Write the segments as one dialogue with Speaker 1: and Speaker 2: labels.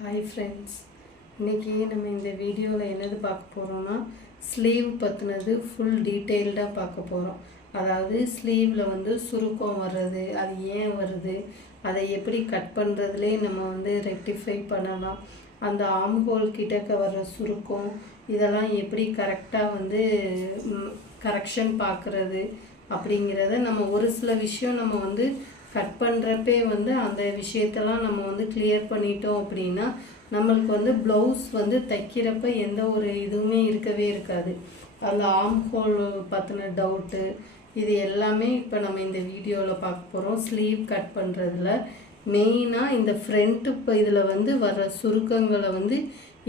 Speaker 1: Hi friends இன்றைக்கி நம்ம இந்த வீடியோவில் என்னது பார்க்க போகிறோம்னா ஸ்லீவ் பற்றினது ஃபுல் டீட்டெயில்டாக பார்க்க போகிறோம் அதாவது ஸ்லீவில் வந்து சுருக்கம் வர்றது அது ஏன் வருது அதை எப்படி கட் பண்ணுறதுலே நம்ம வந்து ரெக்டிஃபை பண்ணலாம். அந்த ஆம்ஹோல் கிட்டக்க வர்ற சுருக்கம் இதெல்லாம் எப்படி கரெக்டாக வந்து கரெக்ஷன் பார்க்குறது அப்படிங்கிறத நம்ம ஒரு சில விஷயம் நம்ம வந்து கட் பண்ணுறப்பே வந்து அந்த விஷயத்தெல்லாம் நம்ம வந்து கிளியர் பண்ணிட்டோம் அப்படின்னா நம்மளுக்கு வந்து ப்ளவுஸ் வந்து தைக்கிறப்ப எந்த ஒரு இதுவுமே இருக்கவே இருக்காது. அந்த ஆம் ஹோல் பற்றின டவுட்டு இது எல்லாமே இப்போ நம்ம இந்த வீடியோவில் பார்க்க போகிறோம் ஸ்லீவ் கட் பண்ணுறதுல மெயினாக இந்த ஃப்ரண்ட்டு இப்போ இதில் வந்து வர சுருக்கங்களை வந்து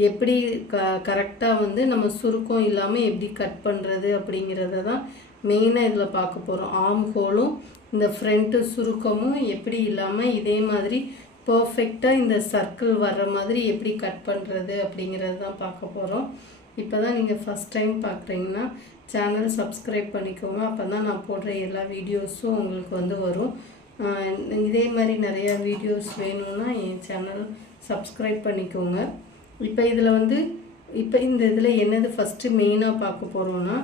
Speaker 1: எப்படி க கரெக்டாக வந்து நம்ம சுருக்கம் இல்லாமல் எப்படி கட் பண்ணுறது அப்படிங்கிறத தான் மெயினாக இதில் பார்க்க போகிறோம் ஆம் ஹோலும் இந்த ஃப்ரண்ட்டு சுருக்கமும் எப்படி இல்லாமல் இதே மாதிரி பர்ஃபெக்டாக இந்த சர்க்கிள் வர்ற மாதிரி எப்படி கட் பண்ணுறது அப்படிங்கிறது தான் பார்க்க போகிறோம் இப்போ தான் நீங்கள் ஃபஸ்ட் டைம் பார்க்குறீங்கன்னா சேனல் சப்ஸ்கிரைப் பண்ணிக்கோங்க. அப்போ தான் நான் போடுற எல்லா வீடியோஸும் உங்களுக்கு வந்து வரும். இதே மாதிரி நிறையா வீடியோஸ் வேணும்னா என் சேனல் சப்ஸ்கிரைப் பண்ணிக்கோங்க. இப்போ இதில் வந்து இப்போ இந்த இதில் என்னது ஃபஸ்ட்டு மெயினாக பார்க்க போகிறோன்னா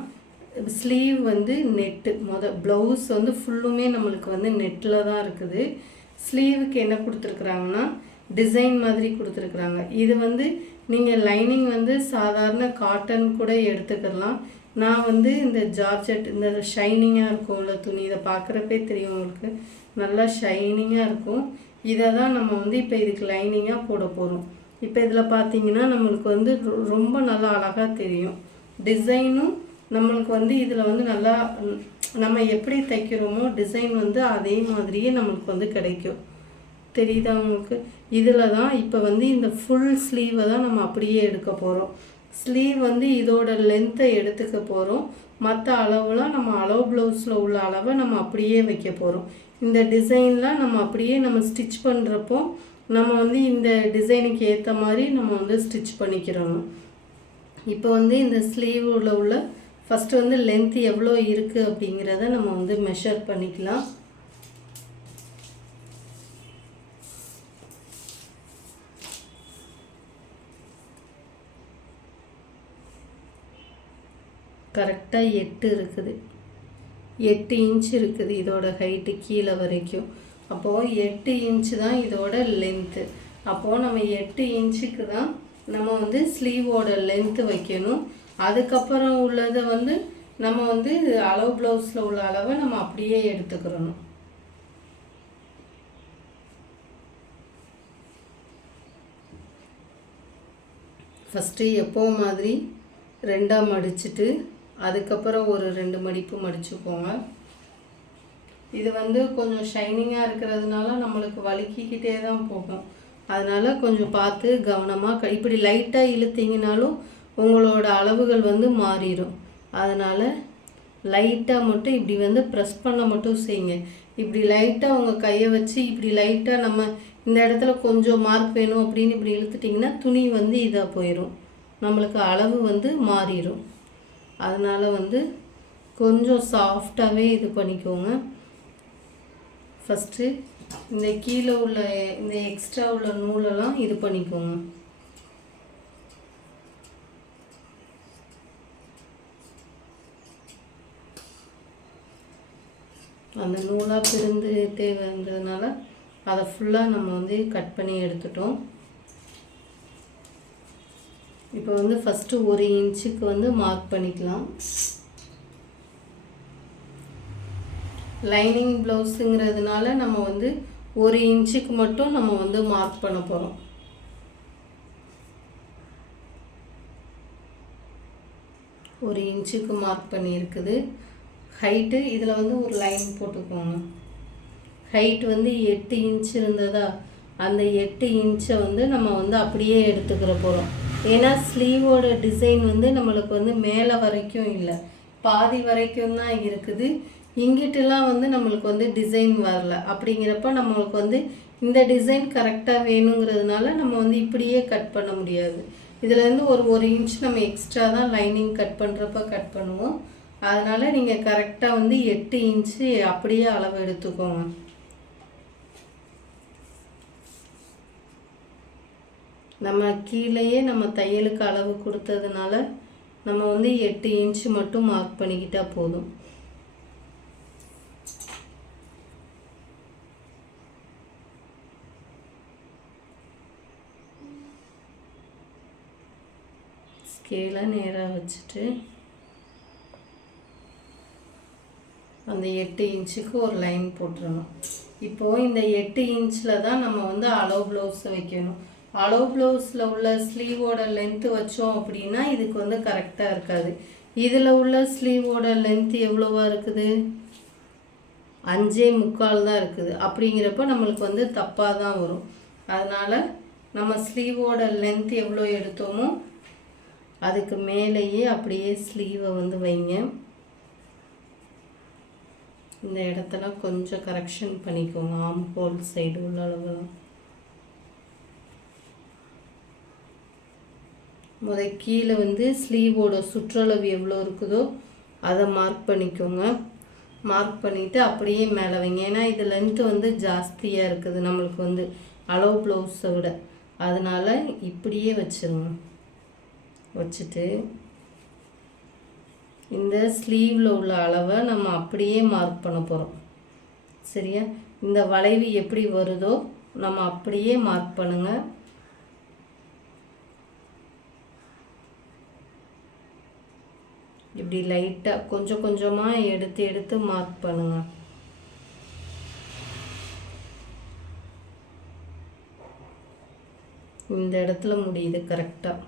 Speaker 1: ஸ்லீவ் வந்து நெட்டு மொத ப்ளவுஸ் வந்து ஃபுல்லுமே நம்மளுக்கு வந்து நெட்டில் தான் இருக்குது. ஸ்லீவுக்கு என்ன கொடுத்துருக்குறாங்கன்னா டிசைன் மாதிரி கொடுத்துருக்குறாங்க. இது வந்து நீங்கள் லைனிங் வந்து சாதாரண காட்டன் கூட எடுத்துக்கலாம். நான் வந்து இந்த ஜார்ஜெட் இந்த ஷைனிங்காக இருக்கும்ல துணி இதை பார்க்குறப்பே தெரியும் உங்களுக்கு. நல்லா ஷைனிங்காக இருக்கும். இதை தான் நம்ம வந்து இப்போ இதுக்கு லைனிங்காக போட போகிறோம் இப்போ இதில் பார்த்தீங்கன்னா நம்மளுக்கு வந்து ரொ- ரொம்ப நல்லா அழகாக தெரியும். டிசைனும் நம்மளுக்கு வந்து இதில் வந்து நல்லா நம்ம எப்படி தைக்கிறோமோ டிசைன் வந்து அதே மாதிரியே நம்மளுக்கு வந்து கிடைக்கும். தெரியுதா உங்களுக்கு? இதில் தான் இப்போ வந்து இந்த ஃபுல் ஸ்லீவை தான் நம்ம அப்படியே எடுக்க போகிறோம் ஸ்லீவ் வந்து இதோட லென்த்தை எடுத்துக்க போகிறோம் மற்ற அளவுலாம் நம்ம அளவு ப்ளவுஸில் உள்ள அளவை நம்ம அப்படியே வைக்க போகிறோம் இந்த டிசைன்லாம் நம்ம அப்படியே நம்ம ஸ்டிச் பண்ணுறப்போ நம்ம வந்து இந்த டிசைனுக்கு ஏற்ற மாதிரி நம்ம வந்து ஸ்டிச் பண்ணிக்கிறோம் இப்போ வந்து இந்த ஸ்லீவில் உள்ள ஃபஸ்ட்டு வந்து லென்த்து எவ்வளோ இருக்குது அப்படிங்கிறத நம்ம வந்து மெஷர் பண்ணிக்கலாம். கரெக்டாக எட்டு இருக்குது. எட்டு இன்ச் இருக்குது இதோட ஹைட்டு கீழே வரைக்கும். அப்போது எட்டு இன்ச்சு தான் இதோட லென்த்து அப்போது நம்ம எட்டு இன்ச்சுக்கு தான் நம்ம வந்து ஸ்லீவோட லென்த்து வைக்கணும். அதுக்கப்புறம் உள்ளதை வந்து நம்ம வந்து அளவு ப்ளவுஸில் உள்ள அளவை நம்ம அப்படியே எடுத்துக்கிறணும். ஃபஸ்ட்டு எப்போவும் மாதிரி ரெண்டாக மடிச்சுட்டு அதுக்கப்புறம் ஒரு ரெண்டு மடிப்பு மடிச்சுக்கோங்க. இது வந்து கொஞ்சம் ஷைனிங்காக இருக்கிறதுனால நம்மளுக்கு வலுக்கிக்கிட்டே தான் போகும். அதனால் கொஞ்சம் பார்த்து கவனமாக இப்படி லைட்டாக இழுத்தீங்கனாலும் உங்களோட அளவுகள் வந்து மாறிடும் அதனால் லைட்டாக மட்டும் இப்படி வந்து ப்ரெஸ் பண்ண மட்டும் செய்யுங்க. இப்படி லைட்டாக உங்கள் கையை வச்சு இப்படி லைட்டாக நம்ம இந்த இடத்துல கொஞ்சம் மார்க் வேணும் அப்படின்னு இப்படி இழுத்துட்டிங்கன்னா துணி வந்து இதாக போயிடும் நம்மளுக்கு அளவு வந்து மாறிடும் அதனால் வந்து கொஞ்சம் சாஃப்டாகவே இது பண்ணிக்கோங்க. ஃபஸ்ட்டு இந்த கீழே உள்ள இந்த எக்ஸ்ட்ரா உள்ள நூலெல்லாம் இது பண்ணிக்கோங்க. அந்த நூலாக பிரிந்து தேவைன்றதுனால அதை ஃபுல்லாக நம்ம வந்து கட் பண்ணி எடுத்துட்டோம். இப்போ வந்து ஃபஸ்ட்டு ஒரு இன்ச்சுக்கு வந்து மார்க் பண்ணிக்கலாம். லைனிங் ப்ளவுஸுங்கிறதுனால நம்ம வந்து ஒரு இன்ச்சுக்கு மட்டும் நம்ம வந்து மார்க் பண்ண போகிறோம் ஒரு இன்ச்சுக்கு மார்க் பண்ணியிருக்குது. ஹைட்டு இதில் வந்து ஒரு லைன் போட்டுக்கோங்க. ஹைட் வந்து எட்டு இன்ச் இருந்ததா? அந்த எட்டு இன்ச்சை வந்து நம்ம வந்து அப்படியே எடுத்துக்கிற போகிறோம் ஏன்னா ஸ்லீவோட டிசைன் வந்து நம்மளுக்கு வந்து மேலே வரைக்கும் இல்லை. பாதி வரைக்கும் தான் இருக்குது. இங்கிட்டலாம் வந்து நம்மளுக்கு வந்து டிசைன் வரல. அப்படிங்கிறப்ப நம்மளுக்கு வந்து இந்த டிசைன் கரெக்டாக வேணுங்கிறதுனால நம்ம வந்து இப்படியே கட் பண்ண முடியாது. இதுலேருந்து ஒரு ஒரு இன்ச் நம்ம எக்ஸ்ட்ரா தான் லைனிங் கட் பண்ணுறப்ப கட் பண்ணுவோம். அதனால் நீங்கள் கரெக்டாக வந்து எட்டு இன்ச்சு அப்படியே அளவு எடுத்துக்கோங்க. நம்ம கீழேயே நம்ம தையலுக்கு அளவு கொடுத்ததுனால நம்ம வந்து எட்டு இன்ச்சு மட்டும் மார்க் பண்ணிக்கிட்டால் போதும். ஸ்கேலை நேராக வச்சுட்டு அந்த எட்டு இன்ச்சுக்கு ஒரு லைன் போட்டுடணும் இப்போது இந்த எட்டு இன்ச்சில் தான் நம்ம வந்து அளவு ப்ளவுஸை வைக்கணும். அளவு ப்ளவுஸில் உள்ள ஸ்லீவோட லென்த்து வச்சோம் அப்படின்னா இதுக்கு வந்து கரெக்டாக இருக்காது. இதில் உள்ள ஸ்லீவோட லென்த் எவ்வளோவா இருக்குது? அஞ்சே முக்கால் தான் இருக்குது. அப்படிங்கிறப்ப நம்மளுக்கு வந்து தப்பாக தான் வரும். அதனால் நம்ம ஸ்லீவோட லென்த் எவ்வளோ எடுத்தோமோ அதுக்கு மேலேயே அப்படியே ஸ்லீவை வந்து வைங்க. இந்த இடத்துல கொஞ்சம் கரெக்ஷன் பண்ணிக்கோங்க. ஆம் ஹோல் சைடு உள்ள அளவுலாம். முத கீழே வந்து ஸ்லீவோட சுற்றளவு எவ்வளோ இருக்குதோ அதை மார்க் பண்ணிக்கோங்க. மார்க் பண்ணிவிட்டு அப்படியே மேலே வைங்க. ஏன்னா இது லென்த்து வந்து ஜாஸ்தியாக இருக்குது நம்மளுக்கு வந்து. அளவு ப்ளவுஸை விட. அதனால் இப்படியே வச்சுருங்க. வச்சுட்டு இந்த ஸ்லீவில் உள்ள அளவை நம்ம அப்படியே மார்க் பண்ண போகிறோம் சரியா? இந்த வளைவு எப்படி வருதோ நம்ம அப்படியே மார்க் பண்ணுங்கள் இப்படி லைட்டாக கொஞ்சம் கொஞ்சமாக எடுத்து எடுத்து மார்க் பண்ணுங்கள் இந்த இடத்துல முடியுது கரெக்டாக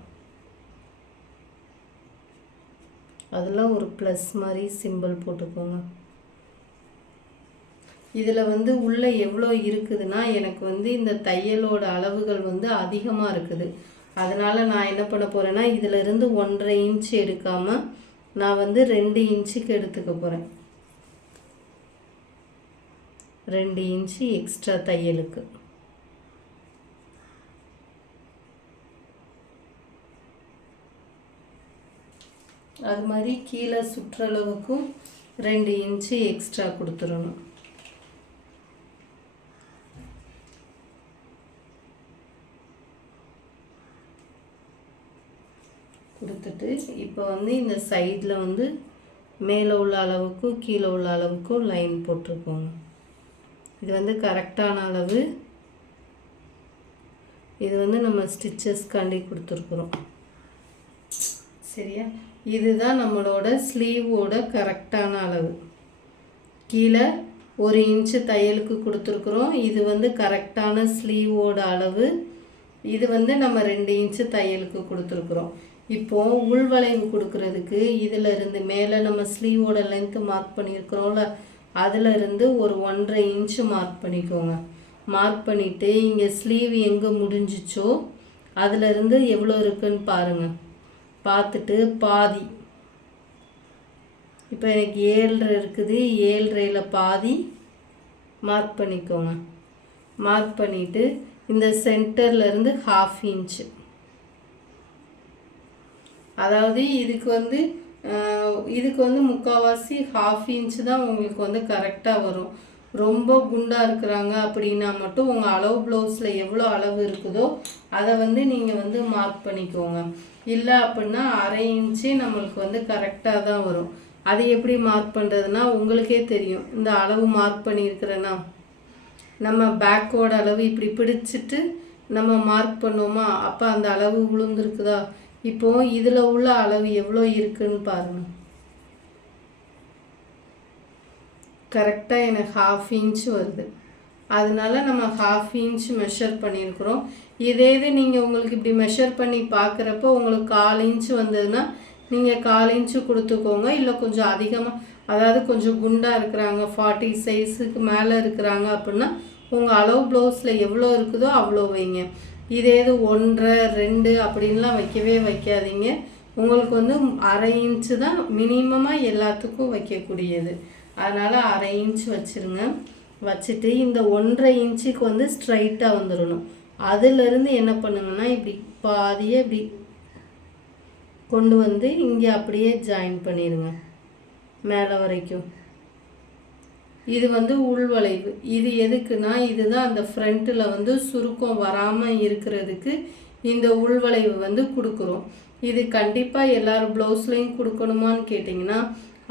Speaker 1: அதில் ஒரு ப்ளஸ் மாதிரி சிம்பிள் போட்டுக்கோங்க. இதில் வந்து உள்ளே எவ்வளோ இருக்குதுன்னா எனக்கு வந்து இந்த தையலோட அளவுகள் வந்து அதிகமாக இருக்குது. அதனால் நான் என்ன பண்ண போகிறேன்னா இதிலிருந்து ஒன்றரை இன்ச் எடுக்காமல் நான் வந்து ரெண்டு இன்ச்சுக்கு எடுத்துக்க போகிறேன் ரெண்டு இன்ச்சு எக்ஸ்ட்ரா தையலுக்கு. அது மாதிரி கீழே சுற்றளவுக்கும் ரெண்டு இன்ச்சு எக்ஸ்ட்ரா கொடுத்துடணும். கொடுத்துட்டு இப்போ வந்து இந்த சைடில் வந்து மேலே உள்ள அளவுக்கும் கீழே உள்ள அளவுக்கும் லைன் போட்டிருக்கோங்க. இது வந்து கரெக்டான அளவு. இது வந்து நம்ம ஸ்டிச்சஸ்க்காண்டி கொடுத்துருக்குறோம். சரியா? இதுதான் நம்மளோட ஸ்லீவோட கரெக்டான அளவு. கீழே ஒரு இன்ச்சு தையலுக்கு கொடுத்துருக்குறோம். இது வந்து கரெக்டான ஸ்லீவோட அளவு. இது வந்து நம்ம ரெண்டு இன்ச்சு தையலுக்கு கொடுத்துருக்குறோம். இப்போது உள்வளைவு கொடுக்கறதுக்கு இதில் இருந்து மேலே நம்ம ஸ்லீவோட லென்த்து மார்க் பண்ணியிருக்கிறோம்ல அதில் இருந்து ஒரு ஒன்றரை இன்ச்சு மார்க் பண்ணிக்கோங்க. மார்க் பண்ணிவிட்டு இங்கே ஸ்லீவ் எங்கே முடிஞ்சிச்சோ அதிலிருந்து எவ்வளோ இருக்குன்னு பாருங்கள் பார்த்துட்டு பாதி. இப்போ எனக்கு ஏழ்ரை இருக்குது. ஏழ்ரையில் பாதி மார்க் பண்ணிக்கோங்க. மார்க் பண்ணிவிட்டு இந்த சென்டர்லேருந்து ஹாஃப் இன்ச்சு அதாவது இதுக்கு வந்து இதுக்கு வந்து முக்கால்வாசி ஹாஃப் இன்ச்சு தான் உங்களுக்கு வந்து கரெக்டாக வரும். ரொம்ப குண்டாக இருக்கிறாங்க அப்படின்னா மட்டும் உங்கள் அளவு ப்ளவுஸில் எவ்வளோ அளவு இருக்குதோ அதை வந்து நீங்கள் வந்து மார்க் பண்ணிக்கோங்க. இல்லை அப்படின்னா அரை இன்ச்சு நம்மளுக்கு வந்து கரெக்டாக தான் வரும். அதை எப்படி மார்க் பண்ணுறதுனா உங்களுக்கே தெரியும். இந்த அளவு மார்க் பண்ணியிருக்கிறேன்னா நம்ம பேக்கோட அளவு இப்படி பிடிச்சிட்டு நம்ம மார்க் பண்ணோமா? அப்போ அந்த அளவு விழுந்துருக்குதா இப்போது இதில் உள்ள அளவு எவ்வளோ இருக்குன்னு பாருங்கள் கரெக்டாக எனக்கு ஹாஃப் இன்ச் வருது. அதனால நம்ம ஹாஃப் இன்ச் மெஷர் பண்ணியிருக்கிறோம். இதே இது நீங்கள் உங்களுக்கு இப்படி மெஷர் பண்ணி பார்க்குறப்போ உங்களுக்கு கால் இன்ச் வந்ததுன்னா நீங்கள் கால் இன்ச்சு கொடுத்துக்கோங்க. இல்லை கொஞ்சம் அதிகமாக அதாவது கொஞ்சம் குண்டாக இருக்கிறாங்க ஃபார்ட்டி சைஸுக்கு மேலே இருக்கிறாங்க அப்படின்னா உங்கள் அளவு ப்ளவுஸில் எவ்வளோ இருக்குதோ அவ்வளோ வைங்க. இதே இது ஒன்றரை ரெண்டு அப்படின்லாம் வைக்கவே வைக்காதீங்க. உங்களுக்கு வந்து அரை இன்ச்சு தான் மினிமமாக எல்லாத்துக்கும் வைக்கக்கூடியது. அதனால் அரை இன்ச் வச்சுருங்க. வச்சுட்டு இந்த ஒன்றரை இன்ச்சுக்கு வந்து ஸ்ட்ரைட்டாக வந்துடணும் அதுலேருந்து என்ன பண்ணுங்கன்னா இப்படி பாதியே இப்படி கொண்டு வந்து இங்கே அப்படியே ஜாயின் பண்ணிடுங்க மேலே வரைக்கும். இது வந்து உள்வளைவு இது எதுக்குன்னா இதுதான் அந்த ஃப்ரண்ட்டில் வந்து சுருக்கம் வராமல் இருக்கிறதுக்கு இந்த உள்வளைவு வந்து கொடுக்குறோம். இது கண்டிப்பாக எல்லோரும் ப்ளவுஸ்லேயும் கொடுக்கணுமான்னு கேட்டிங்கன்னா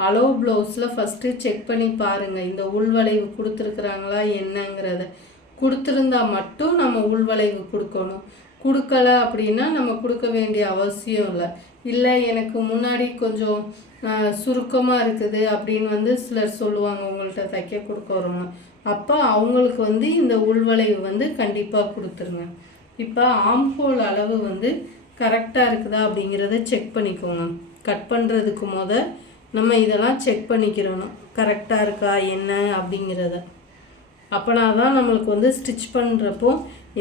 Speaker 1: அளவு ப்ளவுஸில் ஃபஸ்ட்டு செக் பண்ணி பாருங்கள் இந்த உள்வளைவு கொடுத்துருக்குறாங்களா என்னங்கிறத. கொடுத்துருந்தா மட்டும் நம்ம உள்வளைவு கொடுக்கணும். கொடுக்கல அப்படின்னா நம்ம கொடுக்க வேண்டிய அவசியம் இல்லை. இல்லை எனக்கு முன்னாடி கொஞ்சம் சுருக்கமாக இருக்குது அப்படின்னு வந்து சிலர் சொல்லுவாங்க. உங்கள்கிட்ட தைக்க கொடுக்குறவங்க அப்போ அவங்களுக்கு வந்து இந்த உள்வளைவு வந்து கண்டிப்பாக கொடுத்துருங்க. இப்போ ஆம்ஹோல் அளவு வந்து கரெக்டாக இருக்குதா அப்படிங்கிறத செக் பண்ணிக்கோங்க. கட் பண்ணுறதுக்கு முதல் நம்ம இதெல்லாம் செக் பண்ணிக்கிறணும். கரெக்டாக இருக்கா என்ன அப்படிங்கிறத. அப்போனா தான் நம்மளுக்கு வந்து ஸ்டிச் பண்ணுறப்போ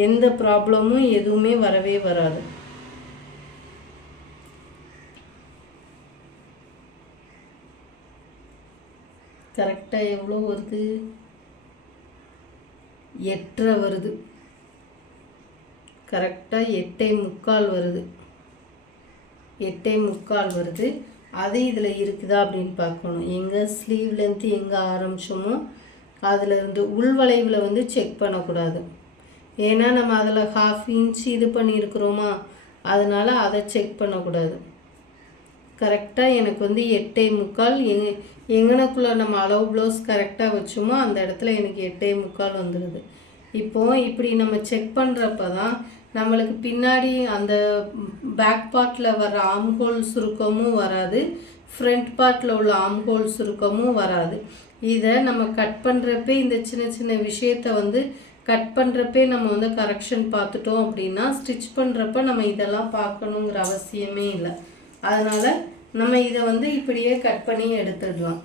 Speaker 1: எந்த ப்ராப்ளமும் எதுவுமே வரவே வராது. கரெக்டாக எவ்வளோ வருது? எட்டரை வருது. கரெக்டாக எட்டே முக்கால் வருது. எட்டே முக்கால் வருது. அது இதில் இருக்குதா அப்படின்னு பார்க்கணும். எங்கே ஸ்லீவ் லென்த்து எங்கே ஆரம்பிச்சோமோ அதில் இருந்து உள்வளைவில் வந்து செக் பண்ணக்கூடாது. ஏன்னா நம்ம அதில் ஹாஃப் இன்ச் இது பண்ணியிருக்கிறோமா அதனால் அதை செக் பண்ணக்கூடாது. கரெக்டாக எனக்கு வந்து எட்டே முக்கால் எங் எங்கனக்குள்ளே நம்ம அளவு ப்ளவுஸ் கரெக்டாக வச்சோமோ அந்த இடத்துல எனக்கு எட்டே முக்கால் வந்துடுது இப்போது இப்படி நம்ம செக் பண்ணுறப்ப தான் நம்மளுக்கு பின்னாடி அந்த பேக் பார்ட்டில் வர ஆம்ஹோல் சுருக்கமும் வராது. ஃப்ரண்ட் பார்ட்டில் உள்ள ஆம்ஹோல் சுருக்கமும் வராது. இதை நம்ம கட் பண்ணுறப்ப இந்த சின்ன சின்ன விஷயத்த வந்து கட் பண்ணுறப்பே நம்ம வந்து கரெக்ஷன் பார்த்துட்டோம் அப்படின்னா ஸ்டிச் பண்ணுறப்ப நம்ம இதெல்லாம் பார்க்கணுங்கிற அவசியமே இல்லை. அதனால் நம்ம இதை வந்து இப்படியே கட் பண்ணி எடுத்துடலாம்.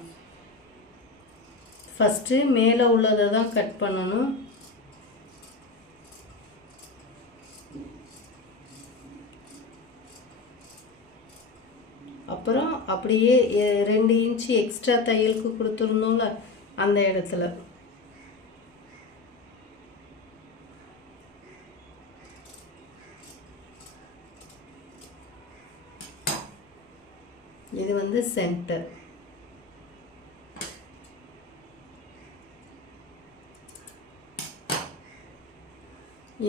Speaker 1: ஃபஸ்ட்டு மேலே உள்ளதை தான் கட் பண்ணணும். அப்புறம் அப்படியே ரெண்டு இன்ச்சு எக்ஸ்ட்ரா தையலுக்கு கொடுத்துருந்தோம்ல அந்த இடத்துல. இது வந்து சென்டர்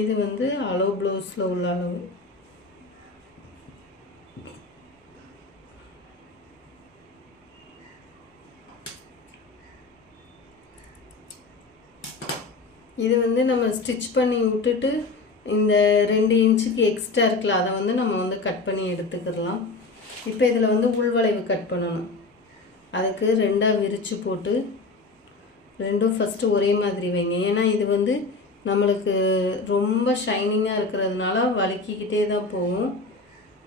Speaker 1: இது வந்து அளவு ப்ளவுஸில் உள்ள அளவு. இது வந்து நம்ம ஸ்டிச் பண்ணி விட்டுட்டு இந்த ரெண்டு இன்ச்சுக்கு எக்ஸ்ட்ரா இருக்குல்ல அதை வந்து நம்ம வந்து கட் பண்ணி எடுத்துக்கிடலாம். இப்போ இதில் வந்து உள்வளைவு கட் பண்ணணும். அதுக்கு ரெண்டாக விரித்து போட்டு ரெண்டும் ஃபஸ்ட்டு ஒரே மாதிரி வைங்க. ஏன்னா இது வந்து நம்மளுக்கு ரொம்ப ஷைனிங்காக இருக்கிறதுனால வழுக்கிக்கிட்டே தான் போகும்.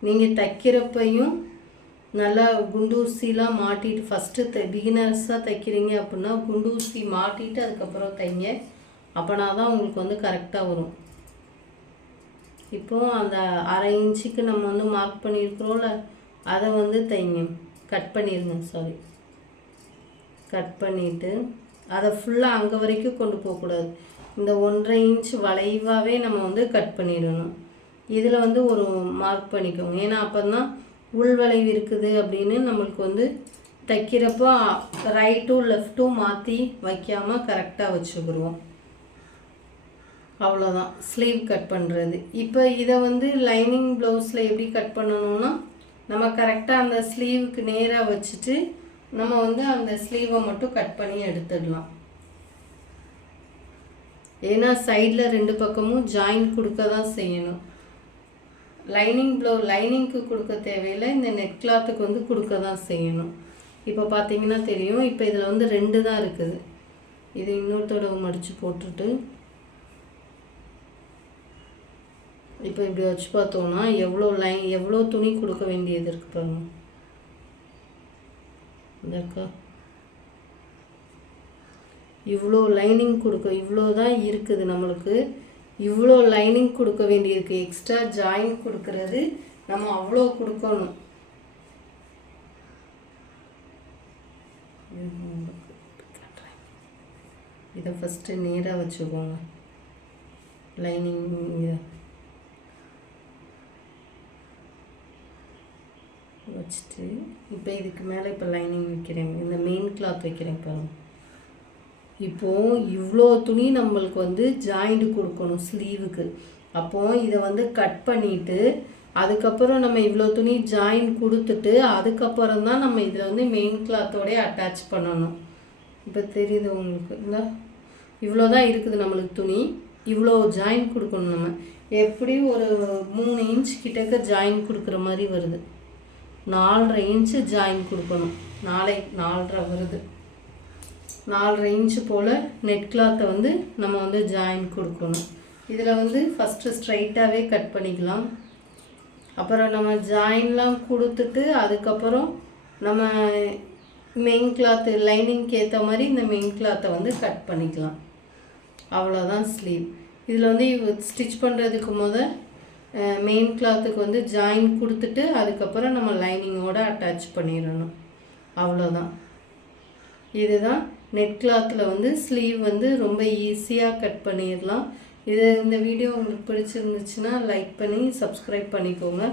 Speaker 1: நீங்கள் தைக்கிறப்பையும் நல்லா குண்டூசிலாம் மாட்டிட்டு ஃபஸ்ட்டு தை பிகினர்ஸாக தைக்கிறீங்க அப்படின்னா குண்டூசி மாட்டிட்டு அதுக்கப்புறம் தைங்க. அப்போனா தான் உங்களுக்கு வந்து கரெக்டாக வரும். இப்போது அந்த அரை இன்ச்சுக்கு நம்ம வந்து மார்க் பண்ணியிருக்கிறோம்ல அதை வந்து தைங்க கட் பண்ணிடுங்க சாரி கட் பண்ணிவிட்டு அதை ஃபுல்லாக அங்கே வரைக்கும் கொண்டு போகக்கூடாது. இந்த ஒன்றரை இன்ச் வளைவாகவே நம்ம வந்து கட் பண்ணிடணும். இதில் வந்து ஒரு மார்க் பண்ணிக்கோங்க. ஏன்னா அப்போ தான் உள்வளைவு இருக்குது அப்படின்னு நம்மளுக்கு வந்து தைக்கிறப்போ ரைட்டும் லெஃப்ட்டும் மாற்றி வைக்காமல் கரெக்டாக வச்சுக்கிடுவோம். அவ்வளோதான் ஸ்லீவ் கட் பண்ணுறது இப்போ இதை வந்து லைனிங் ப்ளவுஸில் எப்படி கட் பண்ணணும்னா நம்ம கரெக்டாக அந்த ஸ்லீவுக்கு நேராக வச்சுட்டு நம்ம வந்து அந்த ஸ்லீவை மட்டும் கட் பண்ணி எடுத்துடலாம். ஏன்னா சைடில் ரெண்டு பக்கமும் ஜாயின் கொடுக்க தான் செய்யணும். லைனிங் ப்ளவு லைனிங்க்கு கொடுக்க தேவையில்லை இந்த நெட் கிளாத்துக்கு வந்து கொடுக்க தான் செய்யணும். இப்போ பார்த்தீங்கன்னா தெரியும் இப்போ இதில் வந்து ரெண்டு தான் இருக்குது. இது இன்னொருத்தோட மடித்து போட்டுட்டு இப்போ இப்படி வச்சு பார்த்தோன்னா எவ்வளோ லைன் எவ்வளோ துணி கொடுக்க வேண்டியது இருக்குது பாருங்க. இருக்கா இவ்வளோ லைனிங் கொடுக்க இவ்வளோ தான் இருக்குது நம்மளுக்கு. இவ்வளோ லைனிங் கொடுக்க வேண்டியிருக்கு. எக்ஸ்ட்ரா ஜாயின் கொடுக்கறது நம்ம அவ்வளோ கொடுக்கணும். இதை ஃபஸ்ட்டு நேராக வச்சுக்கோங்க. லைனிங் இதை வச்சுட்டு இப்போ இதுக்கு மேலே இப்போ லைனிங் வைக்கிறேன். இந்த மெயின் கிளாத் வைக்கிறேன் பாருங்க. இப்போது இவ்வளோ துணி நம்மளுக்கு வந்து ஜாயிண்ட் கொடுக்கணும் ஸ்லீவுக்கு அப்போது இதை வந்து கட் பண்ணிவிட்டு அதுக்கப்புறம் நம்ம இவ்வளோ துணி ஜாயின் கொடுத்துட்டு அதுக்கப்புறம் தான் நம்ம இதில் வந்து மெயின் கிளாத்தோடய அட்டாச் பண்ணணும். இப்போ தெரியுது உங்களுக்கு. இல்லை இவ்வளோ தான் இருக்குது நம்மளுக்கு துணி. இவ்வளோ ஜாயின் கொடுக்கணும் நம்ம. எப்படி ஒரு மூணு இன்ச் கிட்டக்க ஜாயின் கொடுக்குற மாதிரி வருது. நாலரை இன்ச்சு ஜாயின் கொடுக்கணும். நாளை நாலரை வருது. நாலரை இன்ச்சு போல் நெட் கிளாத்தை வந்து நம்ம வந்து ஜாயின் கொடுக்கணும். இதில் வந்து ஃபஸ்ட்டு ஸ்ட்ரைட்டாகவே கட் பண்ணிக்கலாம். அப்புறம் நம்ம ஜாயின்லாம் கொடுத்துட்டு அதுக்கப்புறம் நம்ம மெயின் கிளாத்து லைனிங்க்கு ஏற்ற மாதிரி இந்த மெயின் கிளாத்தை வந்து கட் பண்ணிக்கலாம். அவ்வளோதான் ஸ்லீவ் இதில் வந்து ஸ்டிச் பண்ணுறதுக்கு முத மெயின் கிளாத்துக்கு வந்து ஜாயின் கொடுத்துட்டு அதுக்கப்புறம் நம்ம லைனிங்கோட அட்டாச் பண்ணிடணும். அவ்வளோதான் இதுதான் நெட் கிளாத்தில் வந்து ஸ்லீவ் வந்து ரொம்ப ஈஸியாக கட் பண்ணிடலாம். இது இந்த வீடியோ உங்களுக்கு பிடிச்சிருந்துச்சுன்னா லைக் பண்ணி சப்ஸ்கிரைப் பண்ணிக்கோங்க.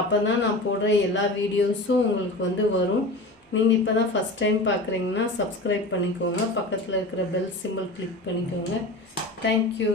Speaker 1: அப்போ தான் நான் போடுற எல்லா வீடியோஸும் உங்களுக்கு வந்து வரும். நீங்கள் இப்போ தான் ஃபஸ்ட் டைம் பார்க்குறீங்கன்னா சப்ஸ்கிரைப் பண்ணிக்கோங்க. பக்கத்தில் இருக்கிற பெல் சிம்பிள் கிளிக் பண்ணிக்கோங்க. Thank you